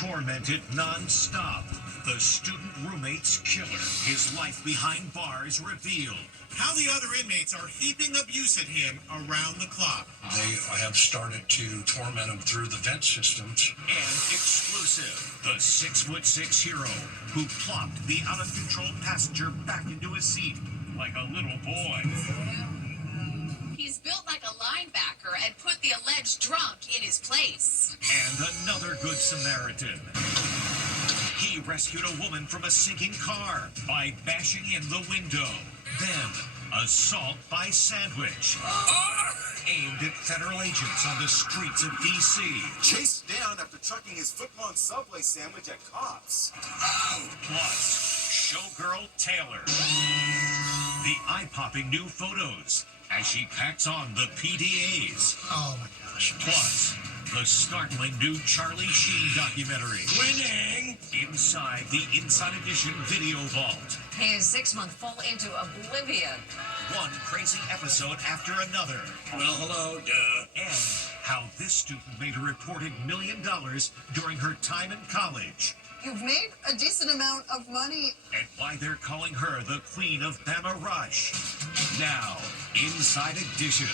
Tormented non-stop, the student roommate's killer, his life behind bars revealed. How the other inmates are heaping abuse at him around the clock. They have started to torment him through the vent systems. And exclusive, the 6'6" hero who plopped the out-of-control passenger back into his seat like a little boy. He's built like a linebacker and put the alleged drunk in his place. And another good Samaritan. He rescued a woman from a sinking car by bashing in the window. Then, assault by sandwich. Aimed at federal agents on the streets of D.C. Chased down after chucking his foot-long Subway sandwich at cops. Plus, showgirl Taylor. The eye-popping new photos as she packs on the PDAs. Oh my gosh. Plus, the startling new Charlie Sheen documentary. Winning! Inside the Inside Edition video vault. His 6-month fall into oblivion. One crazy episode after another. Well, hello, duh. And how this student made a reported $1 million during her time in college. You've made a decent amount of money. And why they're calling her the Queen of Bama Rush. Now, Inside Edition.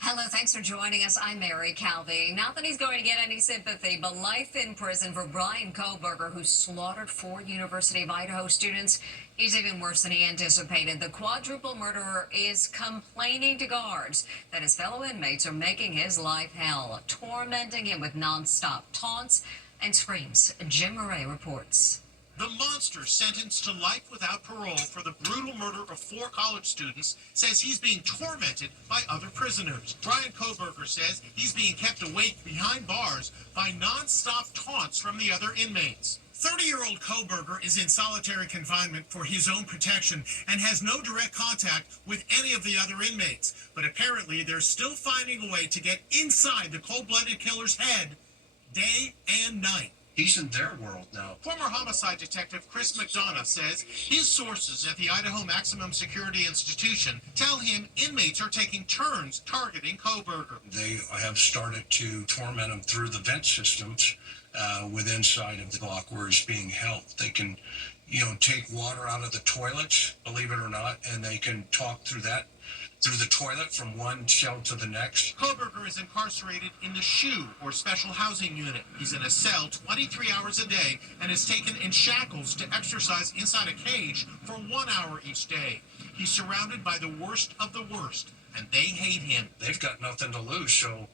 Hello, thanks for joining us. I'm Mary Calvi. Not that he's going to get any sympathy, but life in prison for Bryan Kohberger, who slaughtered 4 University of Idaho students, is even worse than he anticipated. The quadruple murderer is complaining to guards that his fellow inmates are making his life hell, tormenting him with nonstop taunts and screams. Jim Murray reports. The monster sentenced to life without parole for the brutal murder of 4 college students says he's being tormented by other prisoners. Bryan Kohberger says he's being kept awake behind bars by non-stop taunts from the other inmates. 30-year-old Kohberger is in solitary confinement for his own protection and has no direct contact with any of the other inmates. But apparently they're still finding a way to get inside the cold-blooded killer's head day and night. He's in their world now. Former homicide detective Chris McDonough says his sources at the Idaho Maximum Security Institution tell him inmates are taking turns targeting Kohberger. They have started to torment him through the vent systems within inside of the block where he's being held. They can, take water out of the toilets, believe it or not, and they can talk through the toilet from one cell to the next. Kohberger is incarcerated in the SHU, or Special Housing Unit. He's in a cell 23 hours a day and is taken in shackles to exercise inside a cage for 1 hour each day. He's surrounded by the worst of the worst, and they hate him. They've got nothing to lose, so,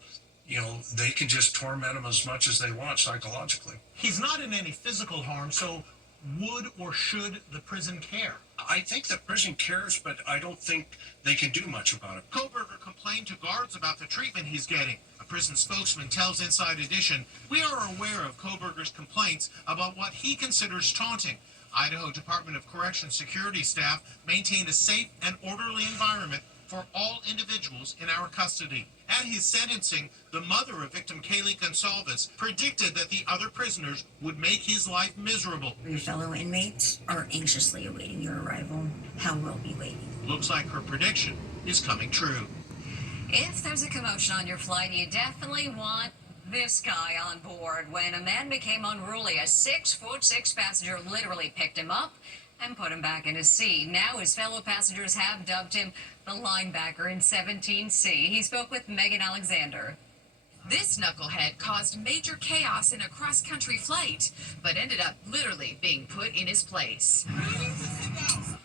they can just torment him as much as they want psychologically. He's not in any physical harm, so would or should the prison care? I think the prison cares, but I don't think they can do much about it. Kohberger complained to guards about the treatment he's getting. A prison spokesman tells Inside Edition, "We are aware of Kohberger's complaints about what he considers taunting. Idaho Department of Corrections security staff maintain a safe and orderly environment for all individuals in our custody." At his sentencing, the mother of victim Kaylee Gonsalves predicted that the other prisoners would make his life miserable. Your fellow inmates are anxiously awaiting your arrival. Hell will be waiting. Looks like her prediction is coming true. If there's a commotion on your flight, you definitely want this guy on board. When a man became unruly, a 6'6" passenger literally picked him up and put him back in his seat. Now his fellow passengers have dubbed him the linebacker in 17C. He spoke with Megan Alexander. This knucklehead caused major chaos in a cross-country flight, but ended up literally being put in his place.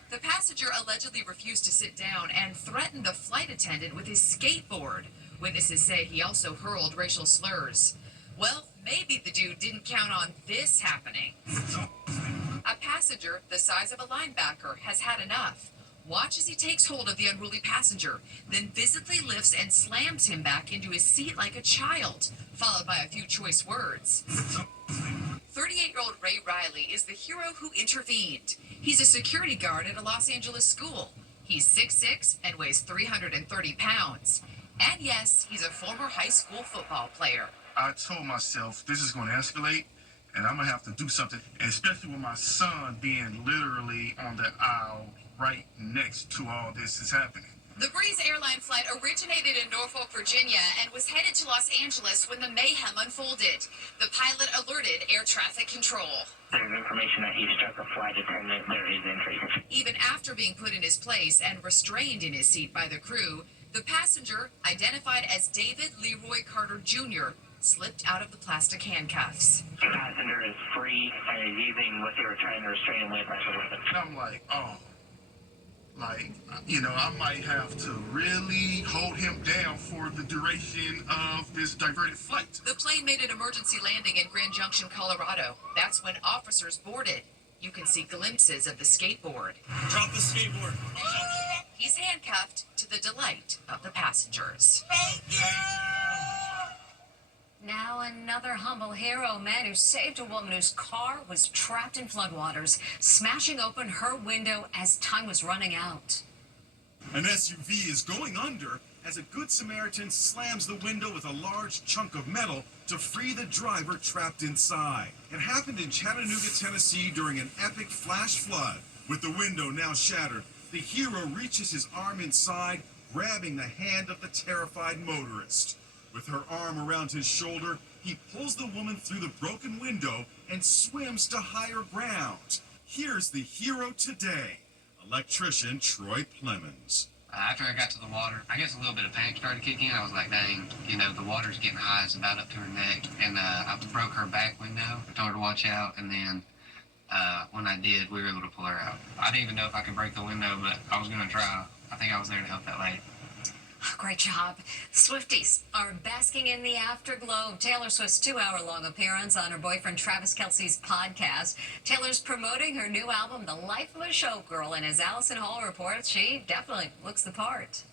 The passenger allegedly refused to sit down and threatened the flight attendant with his skateboard. Witnesses say he also hurled racial slurs. Well, maybe the dude didn't count on this happening. A passenger the size of a linebacker has had enough. Watch as he takes hold of the unruly passenger, then visibly lifts and slams him back into his seat like a child, followed by a few choice words. 38-year-old Ray Riley is the hero who intervened. He's a security guard at a Los Angeles school. He's 6'6" and weighs 330 pounds. And yes, he's a former high school football player. I told myself this is going to escalate, and I'm going to have to do something, especially with my son being literally on the aisle right next to all this is happening. The Breeze airline flight originated in Norfolk, Virginia, and was headed to Los Angeles when the mayhem unfolded. The pilot alerted air traffic control. There's information that he struck a flight attendant. There is injuries. Even after being put in his place and restrained in his seat by the crew, the passenger, identified as David Leroy Carter Jr., slipped out of the plastic handcuffs. The passenger is free and is using what they were trying to restrain him with as a weapon. And I'm like, oh. Like, I might have to really hold him down for the duration of this diverted flight. The plane made an emergency landing in Grand Junction, Colorado. That's when officers boarded. You can see glimpses of the skateboard. Drop the skateboard. He's handcuffed to the delight of the passengers. Now another humble hero, a man who saved a woman whose car was trapped in floodwaters, smashing open her window as time was running out. An SUV is going under as a Good Samaritan slams the window with a large chunk of metal to free the driver trapped inside. It happened in Chattanooga, Tennessee during an epic flash flood. With the window now shattered, the hero reaches his arm inside, grabbing the hand of the terrified motorist. With her arm around his shoulder, he pulls the woman through the broken window and swims to higher ground. Here's the hero today, electrician Troy Plemons. After I got to the water, I guess a little bit of panic started kicking in. I was like, dang, the water's getting high. It's about up to her neck. And I broke her back window. I told her to watch out. And then when I did, we were able to pull her out. I didn't even know if I could break the window, but I was going to try. I think I was there to help that lady. Great job. Swifties are basking in the afterglow of Taylor Swift's 2-hour-long appearance on her boyfriend Travis Kelce's podcast. Taylor's promoting her new album, The Life of a Showgirl, and as Allison Hall reports, she definitely looks the part.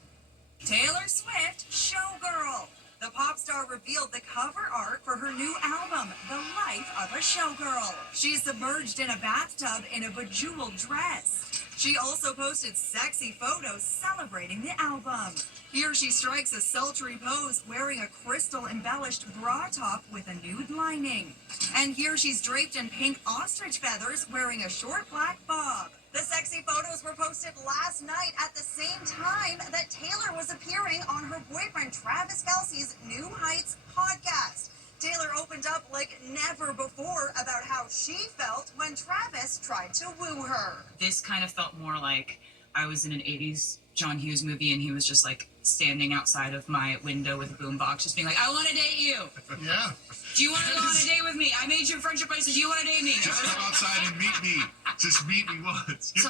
Taylor Swift, Showgirl. The pop star revealed the cover art for her new album, The Life of a Showgirl. She's submerged in a bathtub in a bejeweled dress. She also posted sexy photos celebrating the album. Here she strikes a sultry pose wearing a crystal-embellished bra top with a nude lining. And here she's draped in pink ostrich feathers wearing a short black bob. The sexy photos were posted last night at the same time that Taylor was appearing on her boyfriend Travis Kelce's New Heights podcast. Taylor opened up like never before about how she felt when Travis tried to woo her. This kind of felt more like I was in an 80s John Hughes movie and he was just like standing outside of my window with a boombox just being like, I want to date you. Yeah. Do you want to go on a date with me? I made you a friendship bracelet. Do you want to date me? Just come outside and meet me. Just meet me once. Just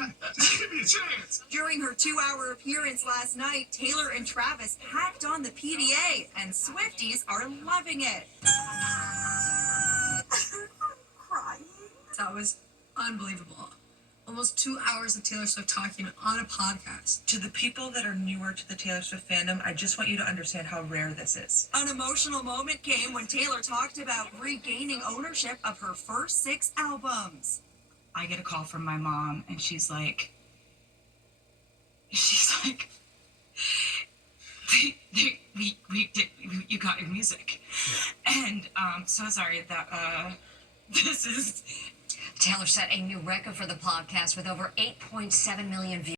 give me a chance. During her 2-hour appearance last night, Taylor and Travis packed on the PDA, and Swifties are loving it. Crying. That was unbelievable. Almost 2 hours of Taylor Swift talking on a podcast. To the people that are newer to the Taylor Swift fandom, I just want you to understand how rare this is. An emotional moment came when Taylor talked about regaining ownership of her first 6 albums. I get a call from my mom and she's like, you got your music. Yeah. And so sorry that this is... Taylor set a new record for the podcast with over 8.7 million views.